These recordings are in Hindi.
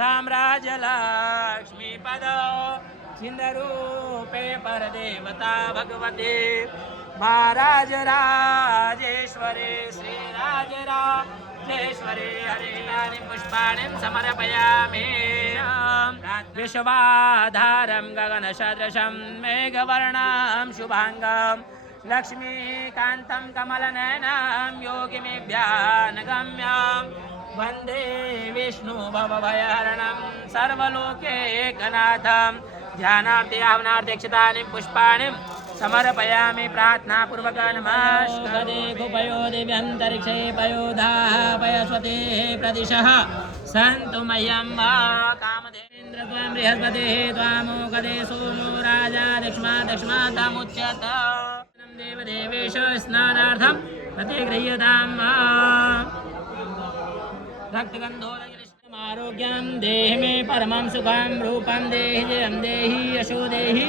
साम्राज्य लक्ष्मी पद छिन्दरूपे परदेवता भगवते महाराज राजेश्वरे श्री राजेश्वरे हरियाणि पुष्पाणि समर्पयामि विश्वाधारं गगनसदृशं मेघवर्णं शुभांगं लक्ष्मीकान्तं कमलनयनं योगिमेभ्यानगम्यं वन्दे विष्णु भवभयहरणं सर्वलोकैकनाथं ध्यानार्थे आह्वनार्थेक्षतानि पुष्पाणि समर्पयामि प्रार्थनापूर्वक नमस्ते गुपयो दिव्यन्तरिक्षे पयोधाः पयस्वते प्रदिशः सन्तु मह्यं कामधेन्द्र त्वां बृहस्पतिः त्वामोकदे सोमो राजा दक्ष्मादमुच्यत देवदेवेश स्नानार्थं प्रतिगृह्यतां रक्तगन्धोदयमारोग्यं देहि मे परमं सुखं रूपं देहि जयं देहि यशो देहि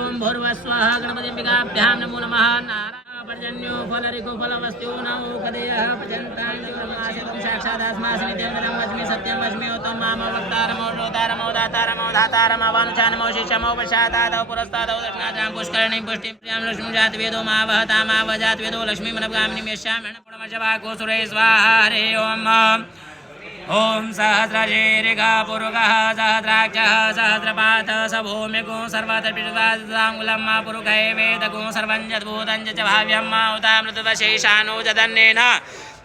ओं भूर्वस्वः गणपतिम्बिकाभ्यां नमो नमः नारायणपर्जन्यो फलरिको फलवस्तु नमोकदेयः पचन्ताङ्गिरमाशतं साक्षादास्मासि नित्यं दिनं वच्मि सत्यं वच्मि उत्तमं मामवक्तारमो दातारमो वाञ्छानमो शिष्यमो पश्चातादौ पुरस्तादौ दक्षिणाद्रां पुष्करणीं पुष्टिं प्रियां लक्ष्मीं जातवेदो मावहतामावजातवेदो लक्ष्मीमनगामिनीं यस्यामणपुरमजवाकोसुरे स्वाहा हरे ओम सहस्रशीर्षः पुरुषः सहस्राक्षः सहस्रपादः सभूमिगो सर्वतर्पितवादाङ्गुलं मा पुरुषे वेदगो सर्वं यद्भूतं च भाव्यं मा उतामृतवशेषानो जदन्नेन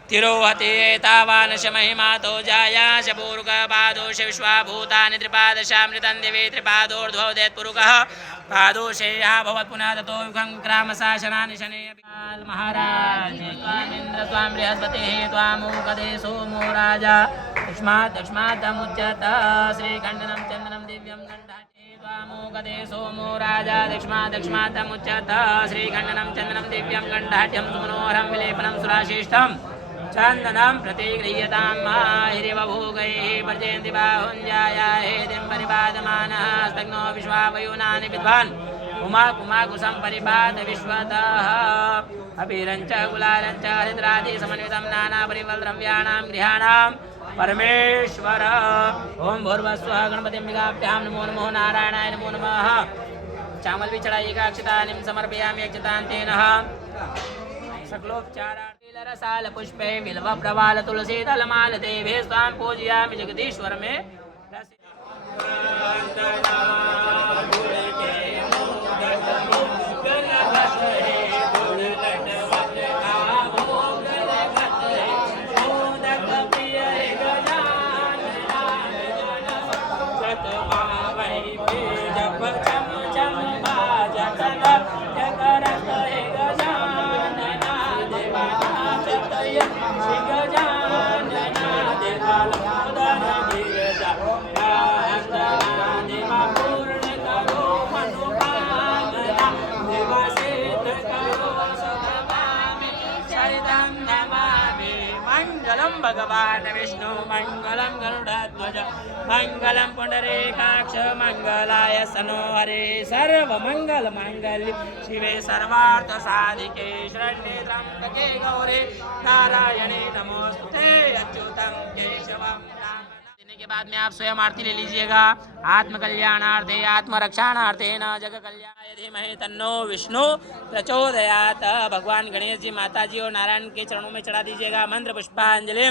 तिरोहते एतावानश महिमातो जायाश पूरुकपादोष विश्वाभूतानि त्रिपादशामृतं दिवे त्रिपादोर्ध्वोदेत्पुरुषः पादोषेयः भवत् पुनः ततो युगं ग्रामशासनानि शनैः महाराज त्वामिन्द्र त्वां बृहस्पतिः त्वामोकदे सोमो राजा दक्ष्मादमुच्यत श्रीखण्डनं चन्दनं दिव्यं गण्डाढ्ये त्वामोकदे सोमो राजा दक्ष्मादमुच्यत श्रीखण्डनं चन्दनं दिव्यं गण्डाढ्यं सुमनोहरं विलेपनं सुराशिष्टं चन्दनं प्रतिगृह्यतां हिरिवभोगैः पर्जयन्ति बाहुञ्जायाहेतिं परिपादमानः स्तग्नो विश्वावयुनानि विद्वान् उमाकुसं परिपात विश्वतः अभिरञ्च कुलारञ्च हरिद्रादि समन्वितं नानापरिवलद्रव्याणां गृहाणां परमेश्वर ओं भूर्भुवस्सुवः गणपतिम्बिकाभ्यां नमो नमो नारायणाय नमो नमः चामल भी चढ़ाइए अक्षतानि समर्पयामि अक्षतान्तेन सकलोपचारासाल पुष्पे बिल्व प्रवाल तुलसी दलमाल देवे स्वां पूजयामि जगदीश्वर में भगवान विष्णु मंगलम गरुड़ध्वज मंगलम पुंडरीकाक्ष मंगलाय सनो हरे सर्व मंगल मांगल्ये शिवे सर्वार्थ साधिके शरण्ये त्र्यंबके गौरी नारायणे नमोस्तुते अच्युतं केशवं देने के बाद में आप स्वयं आरती ले लीजिएगा। आत्म कल्याणार्थे आत्मरक्षाणार्थे न जग कल्याणाय धीमहि तन्नो विष्णु प्रचोदयात्। भगवान गणेश जी, माता जी और नारायण के चरणों में चढ़ा दीजिएगा। मंत्र पुष्पांजलि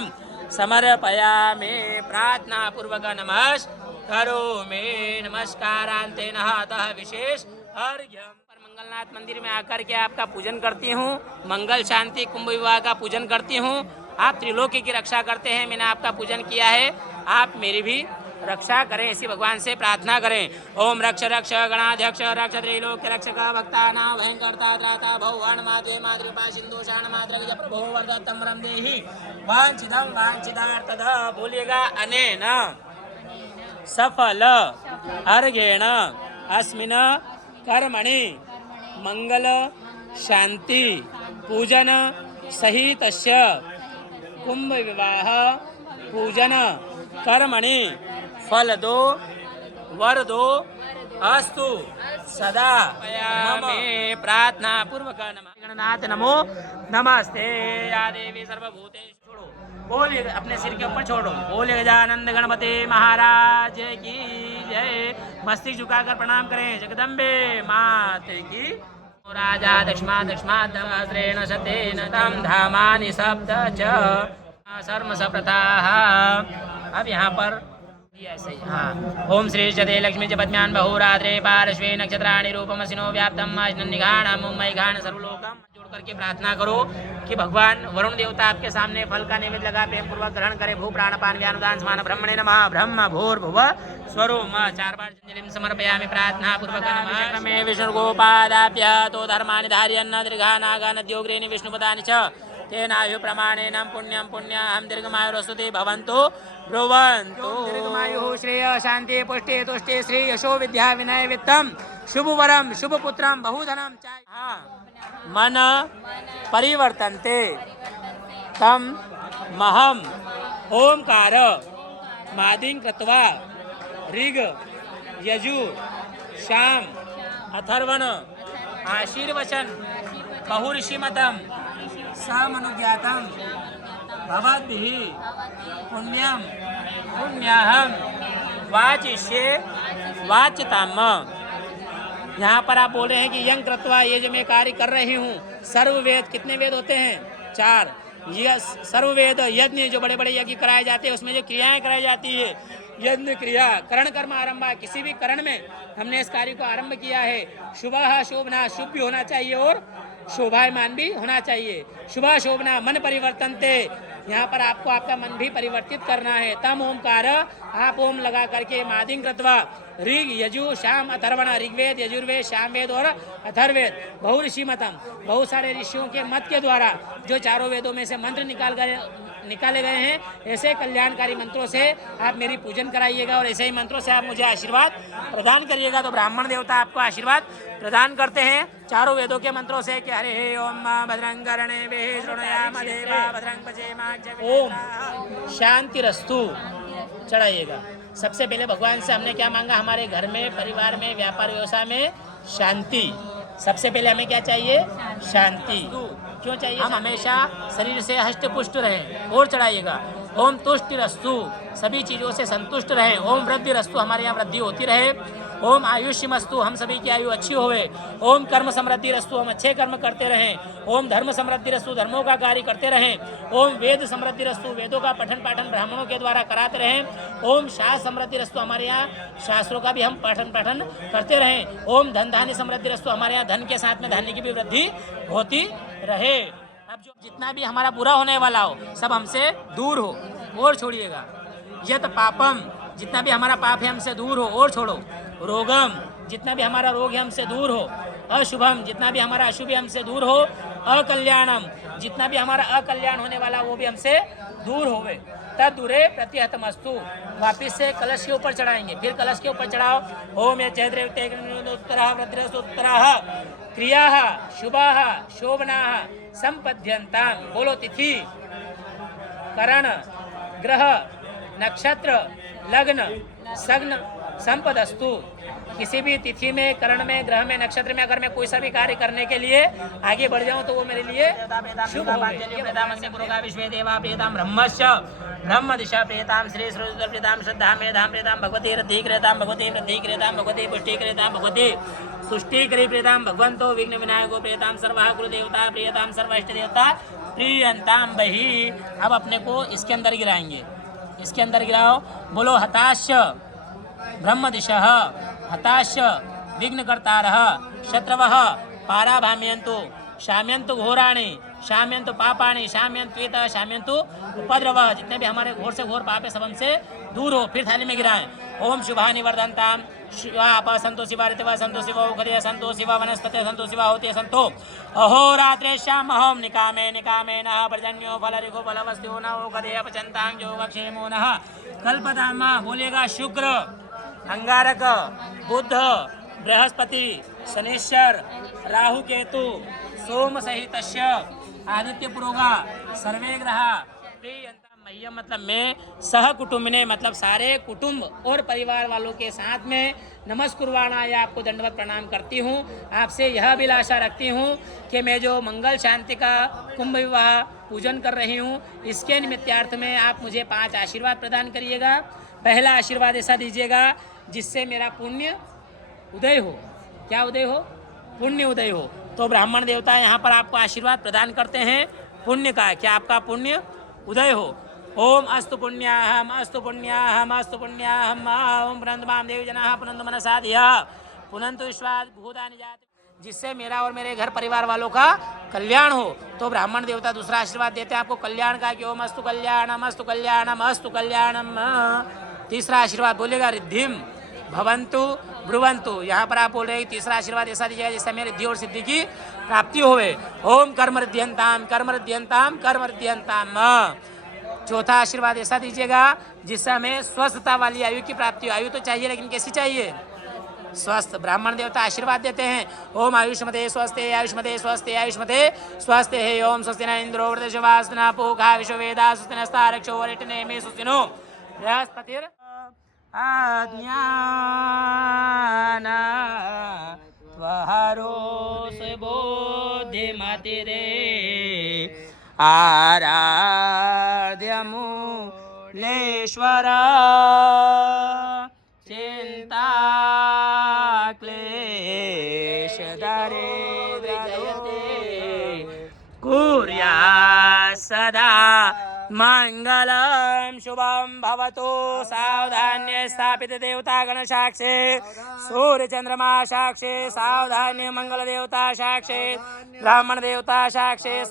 समर्पयामि प्रार्थना पूर्वक नमस्कारोमि नमस्कारांतेन अतः विशेष अर्घ्यम्। मंगलनाथ मंदिर में आकर के आपका पूजन करती हूँ, मंगल शांति कुंभ विवाह का पूजन करती हूँ। आप त्रिलोकी की रक्षा करते हैं, मैंने आपका पूजन किया है, आप मेरी भी रक्षा करें, इसी भगवान से प्रार्थना करें। ओम रक्ष रक्ष गणाध्यक्ष रक्ष त्रैलोक्य रक्षक भक्तानां भयंकर्ता त्राता भौवण माधवे मातृपा सिंधुषाण मातृ प्रभो वरदत्तम वरम देहि वांछितं वांछितार्थद। बोलिएगा अनेन सफल अर्घेण अस्मिन् कर्मणि मंगल शांति पूजन सहितस्य कुंभ विवाह पूजन कर्मणि फल दो वर दो अस्तु सदा। नमे प्रार्थना पूर्वक नमः गणनाथ नमो नमस्ते या देवी सर्वभूतेषु। बोलिए, अपने सिर के ऊपर छोड़ो। बोलिए गजानंद गणपति महाराज की जय। मस्तिष्क झुकाकर प्रणाम करें। जगदम्बे मात की। राजा दक्ष्माद्रेण शतेन तम धामानि सप्त च सर्म सप्रताः। अब यहाँ पर ऐसे ही, हाँ। ओम श्री जदे लक्ष्मी च पद्म्यान् बहुरात्रे पार्श्वे नक्षत्राणि रूपमसिनो व्याप्तम निघाणं मुम्बईघाण सर्वलोकम। जोड़ करके प्रार्थना करो कि भगवान वरुण देवता आपके सामने फल का नैवेद्य लगा प्रेम पूर्वक ग्रहण करे। भू प्राणपान व्यानुदान स्मान ब्रह्मणे नमः। ब्रह्म भूर्भुव स्वरूम 4 बार जंजलिं समर्पयामि प्रार्थना पूर्वक। नमः मे विष्णु गोपादाभ्य तो धर्मानि धार्यन्न दीर्घा नागा नद्योग्रेणि विष्णुपदानि च तेनायु प्रमाणेन पुण्यं पुण्याहं दीर्घमायुरस्तुते भवन्तु ब्रुवन्तु। दीर्घमायुः श्रेय शांति पुष्टि तुष्टि श्री यशो विद्या विनय वित्तम शुभ वरम शुभ पुत्रम बहुधनम चाय। हाँ, मन परिवर्तन्ते तम महम ओंकार मादिं कृत्वा ऋग यजु शाम अथर्वण आशीर्वचन बहुऋषिमतम समनुज्ञातम भवद्भिः पुण्यम पुण्याहम वाचिष्ये वाच्यताम। यहाँ पर आप बोल रहे हैं कि यंग कृत्वा, ये जो मैं कार्य कर रही हूँ, सर्ववेद, कितने वेद होते हैं? 4। यह सर्ववेद यज्ञ, जो बड़े बड़े यज्ञ कराए जाते हैं उसमें जो क्रियाएं कराई जाती है, यज्ञ क्रिया करण कर्म आरंभा, किसी भी करण में हमने इस कार्य को आरंभ किया है। शुभः शोभना, शुभ भी होना चाहिए और शोभायमान भी होना चाहिए। शुभ शोभना मन परिवर्तनते, यहाँ पर आपको आपका मन भी परिवर्तित करना है। तम ओमकार, आप ओम लगा करके मादिं कृत्वा ऋग यजु शाम अथर्वण, ऋग्वेद यजुर्वेद सामवेद और अथर्वेद बहुऋषि मतम, बहुत सारे ऋषियों के मत के द्वारा जो चारों वेदों में से मंत्र निकाले गए हैं, ऐसे कल्याणकारी मंत्रों से आप मेरी पूजन कराइएगा और ऐसे ही मंत्रों से आप मुझे आशीर्वाद प्रदान करिएगा। तो ब्राह्मण देवता आपको आशीर्वाद प्रदान करते हैं चारों वेदों के मंत्रों से कि हरे ओम भद्रं कर्णेभिः शृणुयाम देवा भद्रं पश्येमाक्षभिर्यजत्राः। ओम शांति रस्तु चढ़ाइएगा। सबसे पहले भगवान से हमने क्या मांगा? हमारे घर में, परिवार में, व्यापार व्यवसाय में शांति। सबसे पहले हमें क्या चाहिए? शांति। क्यों चाहिए? हम हमेशा शरीर से हष्ट पुष्ट रहें। और चढ़ाइएगा ओम तुष्टि रस्तु, सभी चीज़ों से संतुष्ट रहें। ओम वृद्धि रस्तु, हमारे यहाँ वृद्धि होती रहे। ओम आयुष्यमस्तु, हम सभी की आयु अच्छी होवे। ओम कर्म समृद्धि रस्तु, हम अच्छे कर्म करते रहें। ओम धर्म समृद्धि रस्तु, धर्मों का कार्य करते रहें। ओम वेद समृद्धि रस्तु, वेदों का पठन पाठन ब्राह्मणों के द्वारा कराते रहें। ओम शास्त्र समृद्धि रस्तु, हमारे यहाँ शास्त्रों का भी हम पठन पाठन करते रहें। ओम धन धान्य समृद्धि रस्तु, हमारे यहाँ धन के साथ में धान्य की भी वृद्धि होती रहे। अब जो जितना भी हमारा बुरा होने वाला हो सब हमसे दूर हो और छोड़िएगा। यत पापम, जितना भी हमारा पाप है हमसे दूर हो और छोड़ो। रोगम, जितना भी हमारा रोग है हमसे दूर हो। अशुभम, जितना भी हमारा अशुभ है हमसे दूर हो। अकल्याणम, जितना भी हमारा अकल्याण होने वाला वो भी हमसे दूर होवे। तदूरे प्रतिहतमस्तु, वापिस से कलश के ऊपर चढ़ाएंगे। फिर कलश के ऊपर चढ़ाओ। ओम उत्तरः वृद्धिरस्तुत्तरः क्रियाः शुभाः शोभनाः संपद्यन्ताम्। बोलो तिथि, करण, ग्रह, नक्षत्र, लग्न, सग्न संपदस्तु। किसी भी तिथि में, करण में, ग्रह में, नक्षत्र में अगर मैं कोई सा भी कार्य करने के लिए आगे बढ़ जाऊं तो वो मेरे लिए शुभ ब्रह्म दिशा प्रेताम श्री श्रुत प्रेताम श्रद्धा मेधाम प्रेताम भगवती रति क्रेताम भगवती वृद्धि क्रेताम भगवती पुष्टि क्रेताम भगवती तुष्टि करी प्रेताम भगवंतो विघ्न विनायको प्रेताम सर्वः गुरु देवता प्रियताम सर्व इष्ट देवता प्रियंताम बही। अब अपने को इसके अंदर गिराएंगे। इसके अंदर गिराओ। बोलो हताश ब्रह्म दिशः, हताश विघ्नकर्तारः, शत्रवः पाराभाम्यन्तु, शाम्यन्तु घोराणि, शाम्यन्तु पापानि, शाम्यन्त्वेत, शाम्यन्तु उपद्रवः। जितने भी हमारे घोर से घोर पाप है सब हमसे दूर हो। फिर थाली में गिराएं। ओम शुभानि वर्धन्ताम शिवा आप संतो शिवा ऋतवा संतो शिवा उखदे संतो शिवा वनस्पते संतो शिवा होते संतो अहोरात्रे श्याम अहोम निकामे निकामे नः पर्जन्यो फलरिको फलवस्त्यो न उखदे अपचन्तां योगक्षेमो नः कल्पदामा। बोलेगा शुक्र, अंगारक, बुध, बृहस्पति, शनिश्चर, राहु केतु, सोम सहितस्य आदित्य पुरोगा सर्वे ग्रह प्रियंताम मह्यम मतलब मैं, सह कुटुम्बिने मतलब सारे कुटुंब और परिवार वालों के साथ में नमस्कुर्वाणा या आपको दंडवत प्रणाम करती हूँ। आपसे यह भी आशा रखती हूँ कि मैं जो मंगल शांति का कुंभ विवाह पूजन कर रही हूँ, इसके निमित्तार्थ में आप मुझे 5 आशीर्वाद प्रदान करिएगा। पहला आशीर्वाद ऐसा दीजिएगा जिससे मेरा पुण्य उदय हो। क्या उदय हो? पुण्य उदय हो। तो ब्राह्मण देवता यहाँ पर आपको आशीर्वाद प्रदान करते हैं पुण्य का, क्या आपका पुण्य उदय हो। ओम अस्तु पुण्याहम अस्तु पुण्याहम अस्तु पुण्याहम। ओम पुनंत माम देवी जनाः पुनंत मनसा धिया पुनंत विश्वास भूतानि जाति, जिससे मेरा और मेरे घर परिवार वालों का कल्याण हो। तो ब्राह्मण देवता दूसरा आशीर्वाद देते हैं आपको कल्याण का कि ओम अस्तु कल्याणम अस्तु कल्याणम अस्तु कल्याणम। तीसरा आशीर्वाद बोलेगा रिद्धिम भवंतु ब्रुवंतु। यहाँ पर आप बोल रहे हैं तीसरा आशीर्वाद ऐसा दीजिएगा जिससे हमें रिद्धि और सिद्धि की प्राप्ति होवे। ओम कर्म रिद्ध्यंताम कर्म रिद्ध्यंताम कर्म रिद्ध्यंताम। चौथा आशीर्वाद ऐसा दीजिएगा जिससे हमें स्वस्थता वाली आयु की प्राप्ति हो। आयु तो चाहिए लेकिन कैसी चाहिए? स्वस्थ। ब्राह्मण देवता आशीर्वाद देते हैं ओम आयुष्मते स्वस्थे आयुष्मते स्वस्थे आयुष्मते स्वस्थे है। ओम स्वस्ति न इंद्रो वृद्धशवास्तना पूषा विश्ववेदा स्वस्ति नस्तारक्षो वरिष्ठने मे स्वस्तिनो बृहस्पतिर् आज्ञान त्वहरोष बोधिमतिरे आराध्यमूलेश्वर चिंता क्लेश दरिद्रजयते कुर्या सदा मंगलम शुभम भवतु। सावधान्य स्थापित देवता गण साक्षे सूर्य चंद्रमा साक्षे सावधान्य मंगल देवता साक्षे ब्राह्मण देवता साक्षे